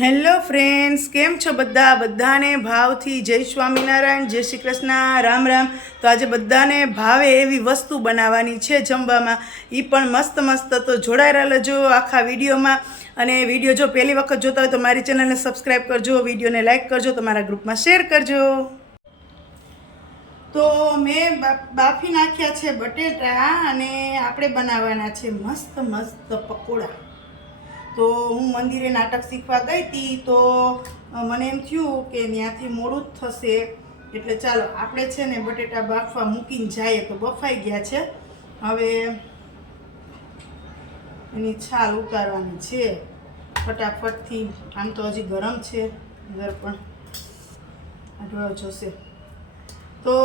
Hello friends, કેમ છો બધાને ભાવથી જય સ્વામિનારાયણ, જય શ્રી કૃષ્ણ, રામ રામ. તો આજે બધાને ભાવે એવી વસ્તુ બનાવવાની છે જમવામાં, એ પણ મસ્ત મસ્ત. તો જોડાયેલા રહેજો આખા વિડીયોમાં. અને વિડીયો જો પહેલી વખત જોતા હોય તો મારી ચેનલને સબસ્ક્રાઈબ કરજો, વિડીયોને લાઇક કરજો, તમારા ગ્રુપમાં શેર કરજો. તો મેં બાફી નાખ્યા છે બટેટા અને આપણે બનાવવાના છે મસ્ત મસ્ત પકોડા. તો હું મંદિરે નાટક શીખવા ગઈ હતી, તો મને એમ થયું કે ત્યાંથી મોડું જ થશે, એટલે ચાલો આપણે છે ને બટેટા બાફવા મૂકીને જઈએ. તો બફાઈ ગયા છે, હવે એની છાલ ઉતારવાની છે ફટાફટથી. આમ તો હજી ગરમ છે ઘર, પણ આઢવાયો જોશે. તો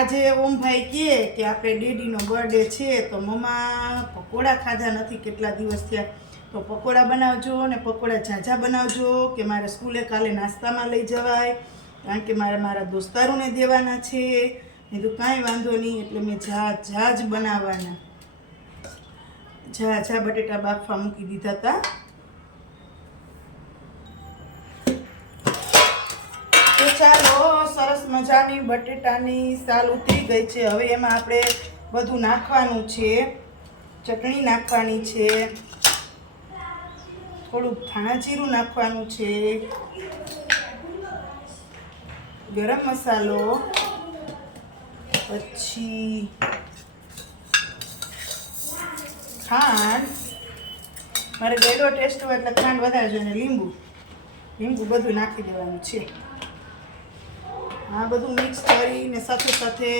આજે ઓમભાઈ કહે કે આપણે ડેડીનો બર્થડે છે, તો મમ્મા પકોડા ખાધા નથી કેટલા દિવસ થયા, તો પકોડા બનાવજો ને પકોડા ઝાઝા બનાવજો કે મારે સ્કૂલે કાલે નાસ્તામાં લઈ જવાય, કારણ કે મારા દોસ્તારોને દેવાના છે. મેં તો કાંઈ વાંધો નહીં, એટલે મેં ઝાઝા જ બનાવવાના. ઝાઝા બટેટા બાફવા મૂકી દીધા હતા. તો ચાલો, સરસ મજાની બટેટાની સાલ ઉતરી ગઈ છે. હવે એમાં આપણે બધું નાખવાનું છે. ચટણી નાખવાની છે, થોડુંક ધાણા જીરું નાખવાનું છે, ગરમ મસાલો, પછી ખાંડ. મારે ગળ્યો ટેસ્ટ હોય એટલે ખાંડ વધારે જોઈએ, ને લીંબુ બધું નાખી દેવાનું છે. આ બધું મિક્સ કરીને સાથે સાથે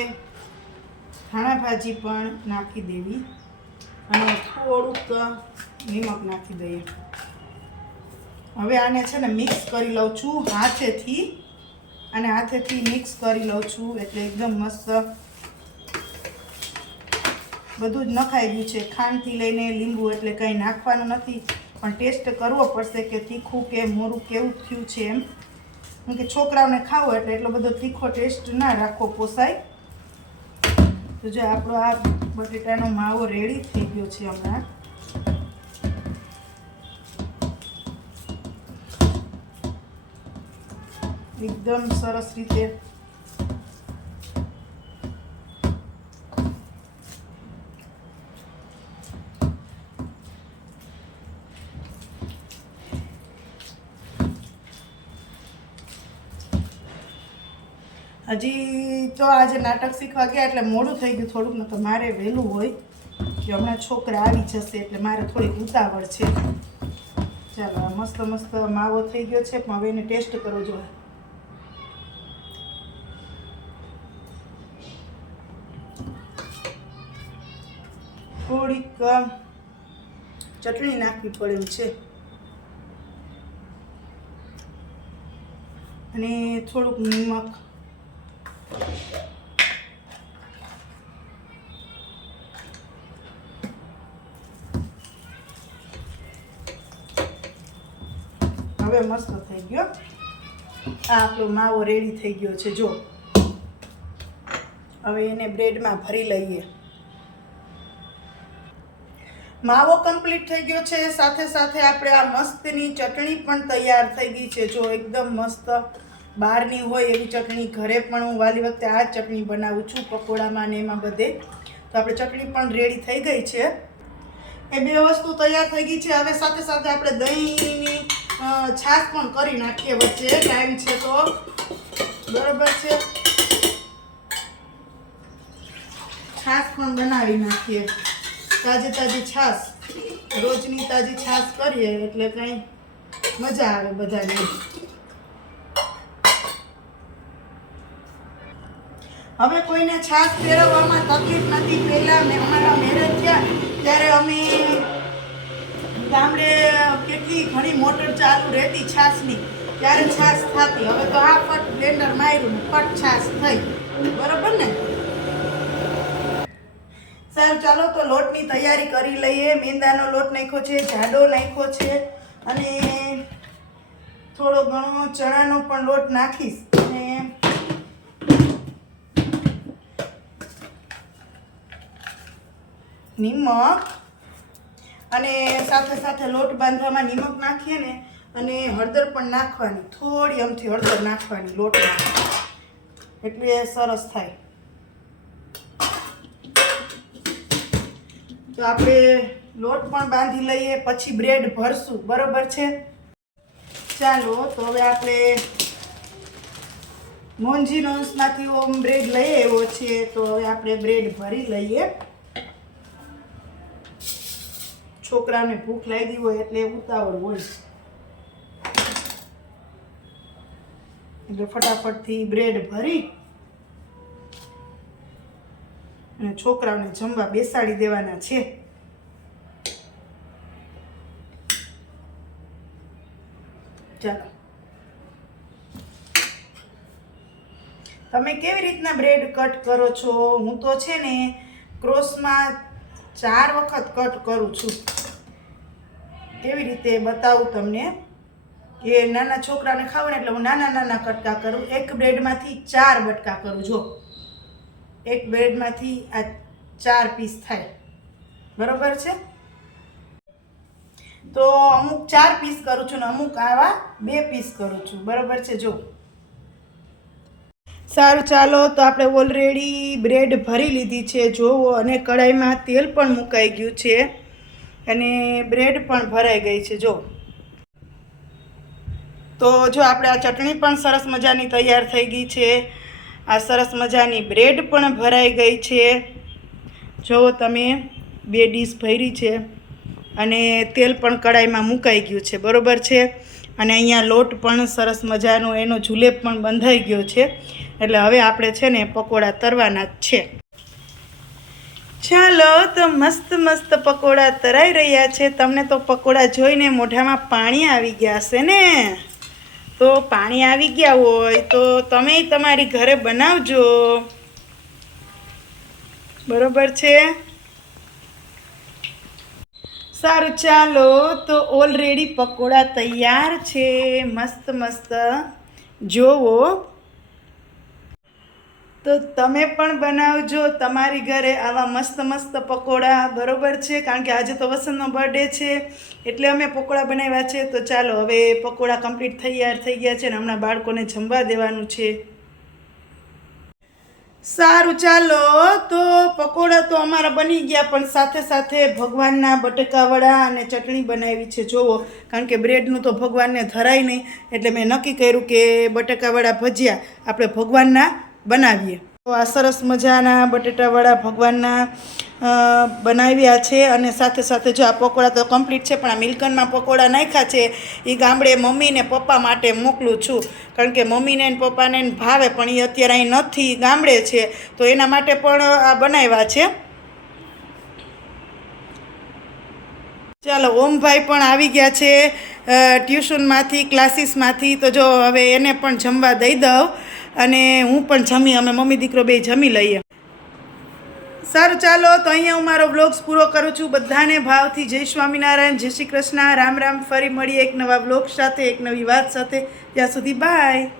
ધાણા ભાજી પણ નાખી દેવી અને થોડુંક નમક નાખી દઈએ. હવે આને છે ને મિક્સ કરી લઉં છું હાથેથી, અને હાથેથી મિક્સ કરી લઉં છું એટલે એકદમ મસ્ત બધું જ નખાઈ ગયું છે. ખાંડથી લઈને લીંબુ, એટલે કંઈ નાખવાનું નથી, પણ ટેસ્ટ કરવો પડશે કે તીખું કે મોરું કેવું થયું છે એમ. કેમ કે છોકરાઓને ખાવો એટલે એટલો બધો તીખો ટેસ્ટ ના રાખવો પોસાય. તો જો આપણો આ બટેટાનો માવો રેડી થઈ ગયો છે હમણાં. એકદમ સરસ રીતે હજી તો આજે નાટક શીખવા ગયા એટલે મોડું થઈ ગયું થોડુંક, ને તો મારે વહેલું હોય કે હમણાં છોકરા આવી જશે, એટલે મારે થોડીક ઉતાવળ છે. ચાલો, આ મસ્ત મસ્ત માવો થઈ ગયો છે, પણ હવે એને ટેસ્ટ કરવો જોઈએ. થોડીક ચટણી નાખવી પડે એમ છે, અને થોડુંક નમક. હવે મસ્ત થઈ ગયો. આ આપણો માવો રેડી થઈ ગયો છે. જો હવે એને બ્રેડમાં ભરી લઈએ. માવો કમ્પ્લીટ થઈ ગયો છે, સાથે સાથે આપણે આ મસ્તની ચટણી પણ તૈયાર થઈ ગઈ છે. જો એકદમ મસ્ત બહારની હોય એવી ચટણી. ઘરે પણ હું વાલી વખતે આ ચટણી બનાવું છું પકોડામાં ને એમાં બધે. તો આપણે ચટણી પણ રેડી થઈ ગઈ છે. એ બે વસ્તુ તૈયાર થઈ ગઈ છે. હવે સાથે સાથે આપણે દહીંની છાશ પણ કરી નાખીએ વચ્ચે, ટાઈમ છે તો. બરોબર છે, છાશ પણ બનાવી નાખીએ. તાજી છાશ, રોજની તાજી છાશ કરીએ એટલે કંઈ મજા આવે બધાને. હવે કોઈને છાશ ફેરવવામાં તકલીફ નથી. પહેલાં અમારા મેરેજ થયા ત્યારે અમે ગામડે કેટલી ઘણી મોટર ચાલુ રહેતી છાશની, ત્યારે છાશ થતી. હવે તો આ ફટ બ્લેન્ડર માર્યું ને ફટ છાશ થઈ. બરોબર ને? સાહેબ, ચાલો તો લોટની તૈયારી કરી લઈએ. મેંદાનો લોટ નાખ્યો છે, જાડો નાખ્યો છે, અને થોડો ઘણો ચણાનો પણ લોટ નાખીશ. અને નિમક, અને સાથે સાથે લોટ બાંધવામાં નિમક નાખીએ ને અને હળદર પણ નાખવાની, થોડી અમથી હળદર નાખવાની લોટમાં, એટલે સરસ થાય. તો આપણે લોટ પણ બાંધી લઈએ, પછી બ્રેડ ભરશું. બરોબર છે? ચાલો, તો હવે આપણે મોન્જીનોસમાંથી ઓમ બ્રેડ લઈ આવ્યો છે, તો હવે આપણે બ્રેડ ભરી લઈએ. છોકરાને ભૂખ લાગી હોય એટલે ઉતાવળ હોય, એટલે ફટાફટથી બ્રેડ ભરી અને છોકરાઓને જમવા બેસાડી દેવાના છે. ચાલો, તમે કેવી રીતના બ્રેડ કટ કરો છો? હું તો છે ને ક્રોસમાં 4 વખત કટ કરું છું. કેવી રીતે બતાવું તમને, કે નાના છોકરાને ખાવું ને એટલે હું નાના નાના કટકા કરું. એક બ્રેડમાંથી 4 બટકા કરું. જો એક બ્રેડમાંથી આ 4 પીસ થાય. બરોબર છે? તો અમુક 4 પીસ કરું છું ને અમુક આવા 2 પીસ કરું છું. બરોબર છે? જો સારું, ચાલો, તો આપણે ઓલરેડી બ્રેડ ભરી લીધી છે, જોવો. અને કઢાઈમાં તેલ પણ મુકાઈ ગયું છે અને બ્રેડ પણ ભરાઈ ગઈ છે. જો તો જો આપણે આ ચટણી પણ સરસ મજાની તૈયાર થઈ ગઈ છે. આ સરસ મજાની બ્રેડ પણ ભરાઈ ગઈ છે. જુઓ તમે, 2 ડીશ ભરી છે અને તેલ પણ કઢાઈમાં મુકાઈ ગયું છે. બરોબર છે? અને અહીંયા લોટ પણ સરસ મજાનો એનો જુલેબ પણ બંધાઈ ગયો છે. એટલે હવે આપણે છે ને પકોડા તરવાના જ છે. ચાલો, તો મસ્ત મસ્ત પકોડા તરાઈ રહ્યા છે. તમને તો પકોડા જોઈને મોઢામાં પાણી આવી ગયા હશે ને? તો પાણી આવી ગયા હોય તો તમે તમારી ઘરે બનાવજો. બરોબર છે? સારું, ચાલો, તો ઓલરેડી પકોડા તૈયાર છે. મસ્ત મસ્ત જોવો. તો તમે પણ બનાવજો તમારી ઘરે આવા મસ્ત મસ્ત પકોડા. બરોબર છે? કારણ કે આજે તો વસંતનો બર્થડે છે એટલે અમે પકોડા બનાવ્યા છે. તો ચાલો, હવે પકોડા કમ્પ્લીટ તૈયાર થઈ ગયા છે ને હમણાં બાળકોને જમવા દેવાનું છે. સારું, ચાલો, તો પકોડા તો અમારા બની ગયા, પણ સાથે સાથે ભગવાનના બટેકાવડા અને ચટણી બનાવી છે. જોવો, કારણ કે બ્રેડનું તો ભગવાનને ધરાય નહીં, એટલે મેં નક્કી કર્યું કે બટેકાવડા ભજીયા આપણે ભગવાનના બનાવીએ. તો આ સરસ મજાના બટેટાવડા ભગવાનના બનાવ્યા છે. અને સાથે સાથે જો આ પકોડા તો કમ્પ્લીટ છે, પણ આ મિલ્કનમાં પકોડા નાખ્યા છે એ ગામડે મમ્મી ને પપ્પા માટે મોકલું છું. કારણ કે મમ્મીને ને પપ્પાને ભાવે, પણ એ અત્યારે અહીં નથી, ગામડે છે, તો એના માટે પણ આ બનાવ્યા છે. ચાલો, ઓમભાઈ પણ આવી ગયા છે ટ્યુશનમાંથી, ક્લાસીસમાંથી. તો જો હવે એને પણ જમવા દઈ દઉં અને હું પણ જમી, અમે મમ્મી દીકરો બે જમી લઈએ. સારું, ચાલો, તો અહીંયા હું મારો વ્લોગ્સ પૂરો કરું છું. બધાને ભાવથી જય સ્વામિનારાયણ, જય શ્રી કૃષ્ણ, રામ રામ. ફરી મળીએ એક નવા વ્લોગ સાથે, એક નવી વાત સાથે. ત્યાં સુધી બાય.